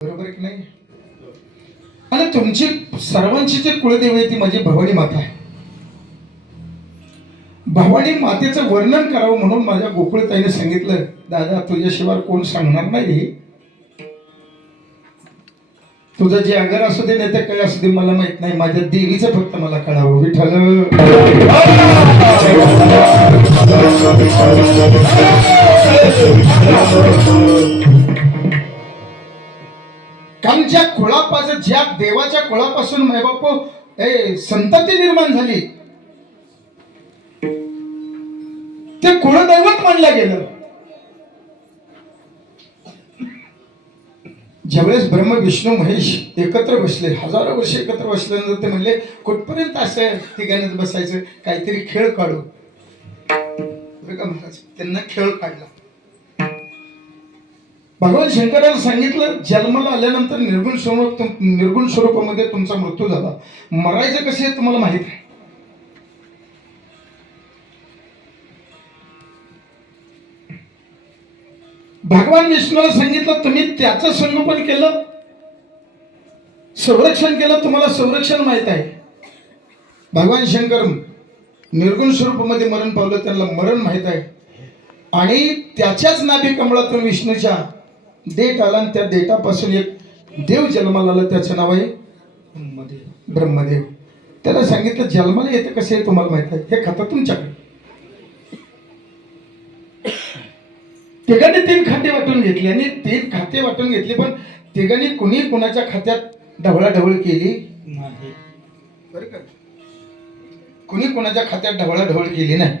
बरोबर की नाही? आणि तुमची सर्वांची जी कुळदेवी आहे ती माझी भवानी माता आहे. भवानी मातेचं वर्णन करावं म्हणून माझ्या गोकुळताईने सांगितलं दादा तुझ्याशिवाय कोण सांगणार नाही तुझं जे अगर असू दे नाही ते काय असू दे मला माहीत नाही. माझ्या देवीचं फक्त मला कळावं विठ्ठल. ज्या कुळापासून ज्या देवाच्या कुळापासून मायबाप ए संतती निर्माण झाली. ते कुळदैवत मानलं गेलं. ज्यावेळेस ब्रह्म विष्णू महेश एकत्र बसले हजारो वर्ष एकत्र बसल्यानंतर ते म्हणले कुठपर्यंत असं ठिकाणी बसायचं? काहीतरी खेळ काढू. का महाराज त्यांना खेळ काढला. भगवान शंकराला सांगितलं जन्माला आल्यानंतर निर्गुण स्वरूप निर्गुण स्वरूपामध्ये तुमचा मृत्यू झाला. मरायचं कसे आहे तुम्हाला माहीत आहे? भगवान विष्णूला सांगितलं तुम्ही त्याचं संगोपन केलं. संरक्षण केलं तुम्हाला संरक्षण माहीत आहे. भगवान शंकर निर्गुण स्वरूपामध्ये मरण पावलं त्यांना मरण माहीत आहे. आणि त्याच्याच नाभी कमळातून विष्णूच्या देठ आला आणि त्या देटापासून एक देव जन्माला आला त्याचं नाव आहे ब्रह्मदेव. ब्रह्मदेव. त्याला सांगितलं जन्माला येतं कसे आहे तुम्हाला माहीत आहे? हे खातं तुमच्याकडे. तिघांनी तीन खाते वाटून घेतली आणि तीन खाते वाटून घेतली पण तिघांनी कुणी कुणाच्या खात्यात ढवळाढवळ केली नाही. बरं का? कुणी कुणाच्या खात्यात ढवळाढवळ केली नाही.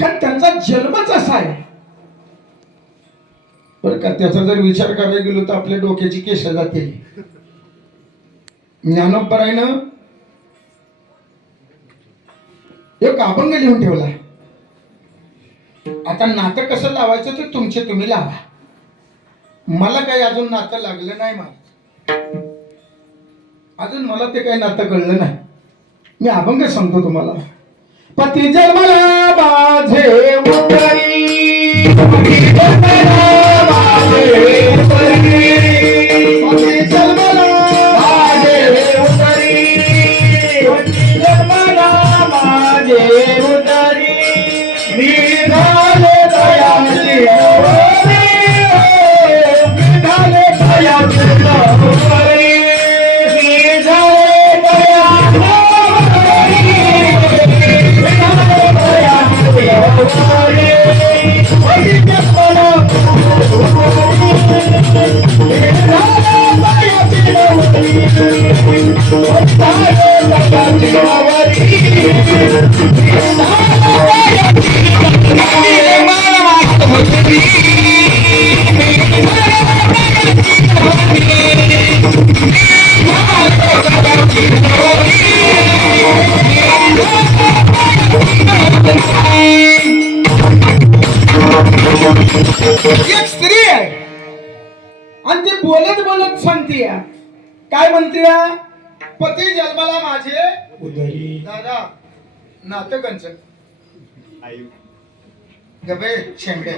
कारण त्यांचा जन्मच असा आहे. बरं का त्याचा जर विचार करायला गेलो तर आपल्या डोक्याची केस जातील ज्ञानोबरायनं एक अभंग लिहून ठेवला. आता नातं कसं लावायचं तर तुमचे तुम्ही लावा. मला काही अजून नातं लागलं नाही मला. अजून मला ते काही नातं कळलं नाही. मी अभंग सांगतो तुम्हाला. पती जन्मला माझे पती जन्मला माझे एक स्त्री आहे. आणि ती बोलत बोलत सांगते. काय म्हणते पती जन्माला माझे उदरी. दादा नातं कंच गबे शेंगड्या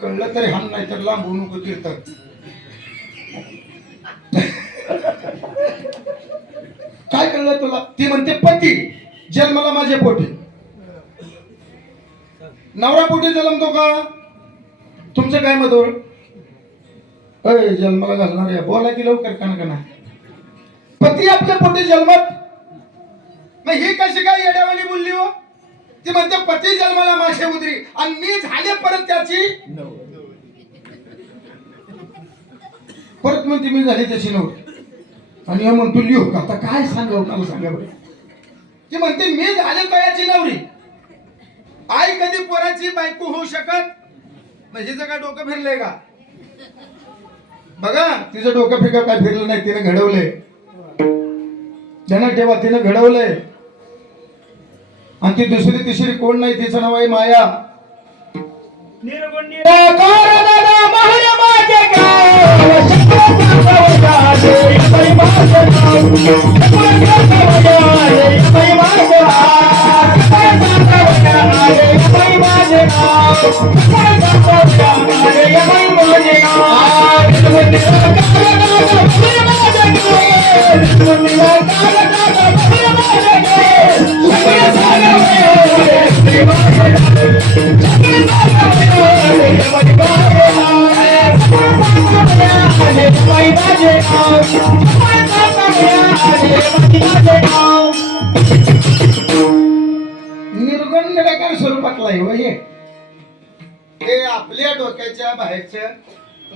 कळलं तरी हम नाही तर लांबू नको तीर्थ. काय कळलं तुला? ती म्हणते पती जन्माला माझे पोटी. नवरा पोटी जन्मतो का? तुमचं काय मधुर? अय जन्माला घालणार आहे. बोला की लवकर का पती आपल्या पोटी जन्मात? मग ही कशी काय येड्यावानी बोलली हो? ती म्हणते पती जन्माला मासे उदरी आणि मी झाले परत त्याची? परत म्हणते मी झाली त्याची नवरी आणि हे म्हणतो लिहू का? आता काय सांगावं त्याला सांगा बरं. ती म्हणते मी झाले तयाची नवरी. आई कधी पोराची बायको होऊ शकत? हिचं काय डोकं फिरलंय का? बघा तिचं डोकं फिरकं काय फिरलं नाही तिने घडवलंय. ध्यानात ठेवा तिनं घडवलंय. आणि ती दुसरी तिसरी कोण नाही तिचं नाव आहे माया. निर्गुण निराकार Thank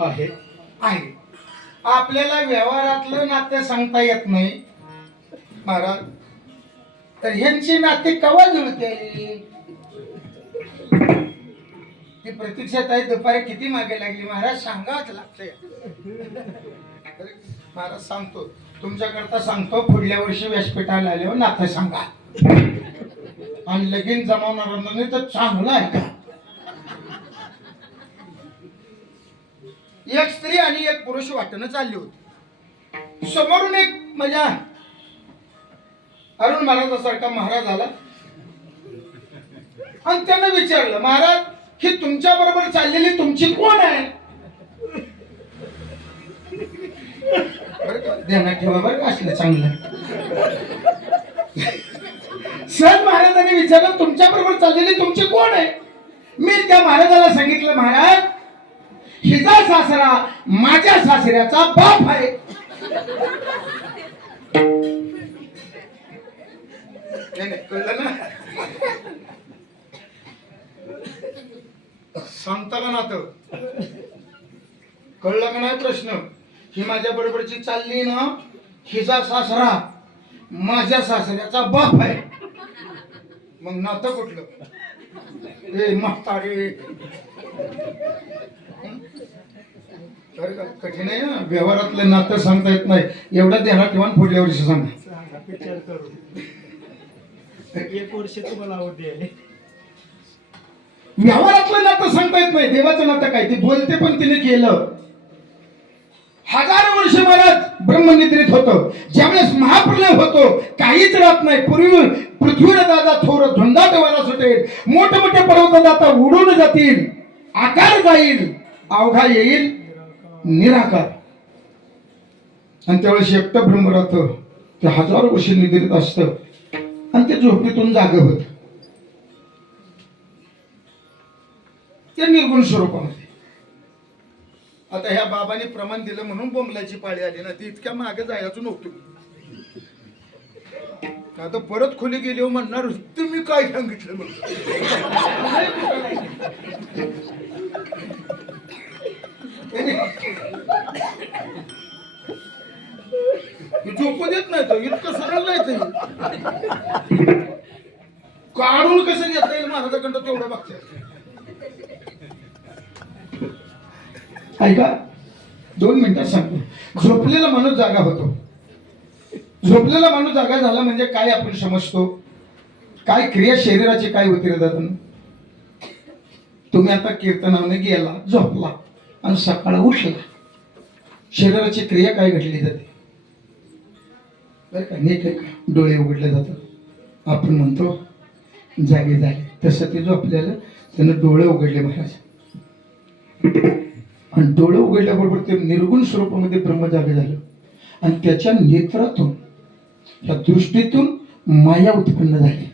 आहे. आहे. आपल्याला व्यवहारातलं नातं सांगता येत नाही. महाराज तर ह्यांची नाते कवा जुळते? ती प्रतीक्षात आहे दुपारी किती मागे लागली? महाराज सांगाच लागते महाराज सांगतो. तुमच्याकरता सांगतो पुढल्या वर्षी व्यासपीठाला आल्यावर नातं सांगा. आणि लगीन जमावणार नाही तर चांगलं आहे का? एक स्त्री आणि एक पुरुष वाटणं चालली होती. समोरून एक म्हणजे अरुण महाराजासारखा महाराज आला. आणि त्यानं विचारलं महाराज ही तुमच्या बरोबर चाललेली तुमची कोण आहे? बरं ध्यानात ठेवा बरं का असलं चांगलं. सर महाराजांनी विचारलं तुमच्या बरोबर चाललेली तुमची कोण आहे? मी त्या महाराजाला सांगितलं महाराज माझा सासरा माझ्या सासऱ्याचा बाप आहे. नाही, कळलं ना? सांगता का नातं? कळलं का नाही प्रश्न? ही माझ्या बरोबरची चालली ना हिचा सासरा माझ्या सासऱ्याचा बाप आहे. मग नातं कुठलं? ए म्हातारे. तर कठीण आहे ना व्यवहारातलं नातं सांगता येत नाही. एवढं ध्यानात ठेवा पुढल्या वर्षी सांगा. विचार करू एक वर्ष तुम्हाला आवडते व्यवहारातलं नातं सांगता येत नाही. देवाचं नातं काय? ते बोलते पण तिने केलं. हजारो वर्ष महाराज ब्रह्मनिद्रित होतं. ज्यावेळेस महाप्रलय होतो काहीच राहत नाही. पूर्वी पृथ्वीवर दादा थोर धुंदाट वारा सुटेल. मोठमोठे पर्वत दाता उडून जातील. आकार जाईल. अवघा येईल निराकार. आणि त्यावेळेस एकटं भ्रम राहतं. ते हजारो वर्ष निगडीत असतं. आणि ते झोपेतून जाग होत. ते निर्गुण स्वरूपामध्ये. आता ह्या बाबाने प्रमाण दिलं म्हणून बोंबलाची पाळी आली ना ती इतक्या मागे जायचं नव्हतं. आता परत खोली गेली हो म्हणणार तुम्ही काय सांगितलं म्हणून? झोपू देत नाही तो इतकं सरळ नाही ते. काढून कसं घेता येईल महाराजाकडं तेवढं बघतात ऐका दोन मिनिटात सांगतो झोपलेला माणूस जागा होतो. झोपलेला माणूस जागा झाला म्हणजे काय आपण समजतो? काय क्रिया शरीराची काय होती रे दादा? तुम्ही आता कीर्तनाने गेला झोपला. आणि सकाळ उठला शरीराची क्रिया काय घडली जाते? बरं का नीट आहे का? डोळे उघडले जातात. आपण म्हणतो जागे जागे. तसं ते जो आपल्याला त्यानं डोळे उघडले महाराज. आणि डोळे उघडल्याबरोबर ते निर्गुण स्वरूपामध्ये ब्रह्म जागे झालं. आणि त्याच्या नेत्रातून त्या दृष्टीतून माया उत्पन्न झाली.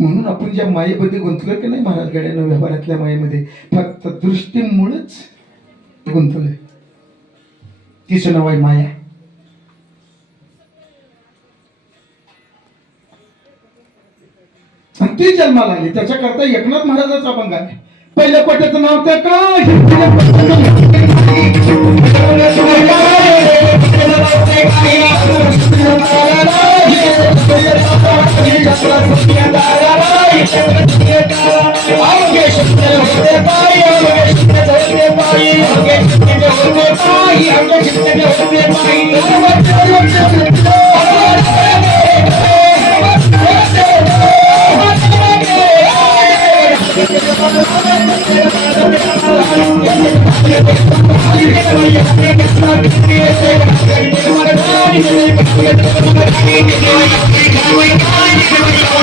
म्हणून आपण ज्या मायेमध्ये गुंतलो की नाही महाराज गड्यानं व्यवहारातल्या मायेमध्ये फक्त दृष्टीमुळेच गुंतलोय. तिचं नाव आहे माया. ती जन्माला आली. त्याच्याकरता एकनाथ महाराजाचा अभंग आहे. पहिल्या पट्याचं नाव त्या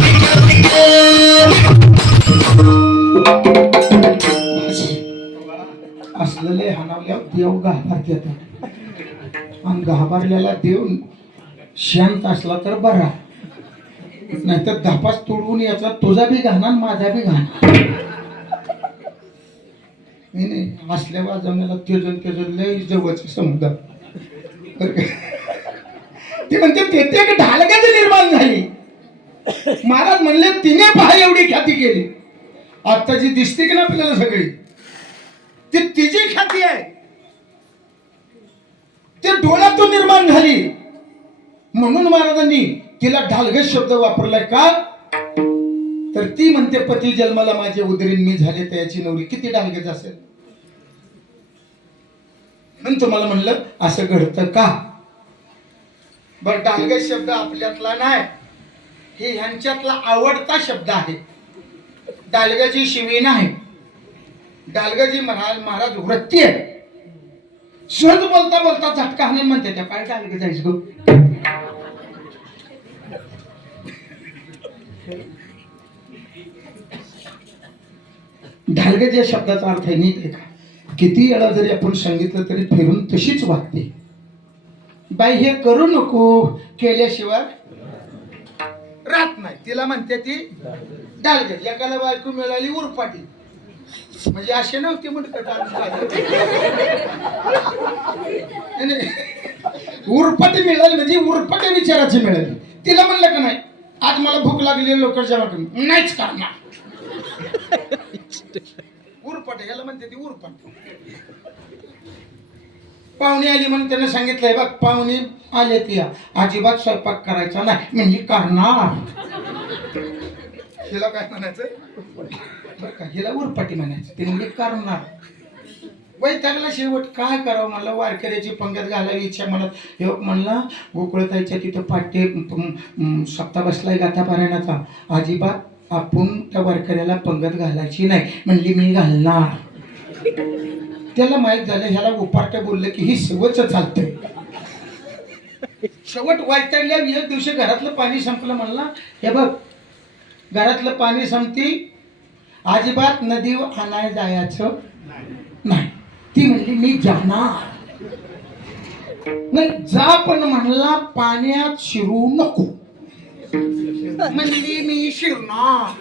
I'm देव घाबर येतात आणि घाबरलेला देव शांत असला तर बरा. नाहीतर धापास तोडवून याचा तुझा बी घाणा आणि माझा बी घाणा. नाही नाही असल्या वाजवण्याला त्यजन त्यजन लय जवळच समुद्र. ते म्हणते तेथे एक ढालगज निर्माण झाली. महाराज म्हणले तिने पहा एवढी ख्याती केली. आता जी दिसते की ना आपल्याला सगळी? ती तिची ख्याती आहे. ते डोळ्यातून निर्माण झाली. म्हणून महाराजांनी तिला ढालगत शब्द वापरलाय का? तर ती म्हणते पती जन्माला माझे उदरीन मी झाले तर याची नवरी किती ढालगत असेल? म्हणून तुम्हाला म्हणलं असं घडतं का? बर डालगत शब्द आपल्यातला नाही. हे ह्यांच्यातला आवडता शब्द आहे. डालगजी शिवी नाही. डालगाजी महाराज महाराज वृत्ती आहे. सहज बोलता बोलता झटका हाणे म्हणते त्या काय जायचं गो ढालगज या शब्दाचा अर्थ आहे नीट ऐका. का किती वेळा जरी आपण सांगितलं तरी फिरून तशीच वागते. बाई हे करू नको. केल्याशिवाय राहत नाही. तिला म्हणते ती डालगज एकाला बायको मिळाली उरपाटी म्हणजे असे नव्हते म्हणत उरपट मिळाली म्हणजे उरपट विचाराची मिळाली. तिला म्हणलं का नाही आज मला भूक लागली लोक वाटून नाहीच करणार. उरपट याला म्हणते ती उरपट. पाहुणे आली म्हणून त्याने सांगितलंय बघ पाहुणे आले ती. अजिबात स्वयंपाक करायचा नाही. म्हणजे करणार. तिला काय म्हणायचं बरं का? हिला उरपाटी म्हणायचं. ते म्हणजे करणार. वैतागला शेवट काय करावं म्हणलं? वारकऱ्याची पंगत घालावी इच्छा म्हणत हे बघ म्हणला गोकुळताईच्या तिथं पाट्ये सप्ता सप्ताह बसलाय गाथा पारायणाचा. अजिबात आपण त्या वारकऱ्याला पंगत घालायची नाही. म्हणली मी घालणार. त्याला माहीत झालं ह्याला उपाट्या बोललं की ही शेवटच चालतंय. शेवट वाईटल्या एक दिवशी घरातलं पाणी संपलं म्हणला. हे बघ घरातलं पाणी संपती अजिबात नदीवर आणाय जायचं नाही. ती म्हणली मी जाणार. नाही जा पण म्हणला पाण्यात शिरू नको. म्हणली मी शिरणार.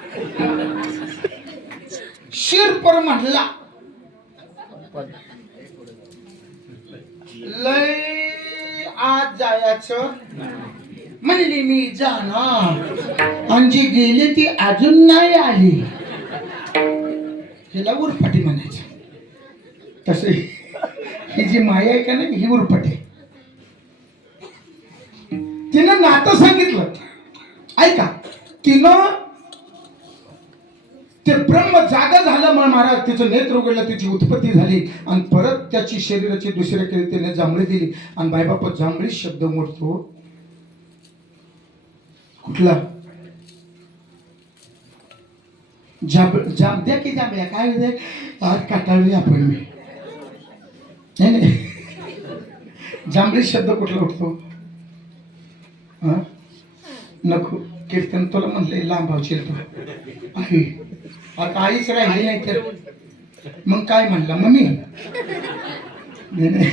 शिर पर म्हणला. लय आज जायचं. म्हणली मी जाणार. आणि जी गेली ती अजून नाही आली. हिला उरफाटी म्हणायचं. तसे ही जी माया आहे का नाही ही उरफाटी. आहे तिनं नातं सांगितलं. ऐका तिनं ते ब्रह्म जागा झालं म्हणून महाराज तिचं नेत्र उघडलं तिची उत्पत्ती झाली आणि परत त्याची शरीराची दुसऱ्या केली त्याने जांभळी दिली आणि बायबापा जांभळी शब्द मोडतो. कुठला? जांभ जांभ्या की जांभ्या काय होते आज काटाळली आपण मी. नाही नाही. जांभळी शब्द कुठला उठतो? हां? नको. कीर्तन तुला म्हणले लांब भावशील तू आई आता आईच राहिली नाही तर. मग काय म्हणला? मम्मी? नाही, नाही.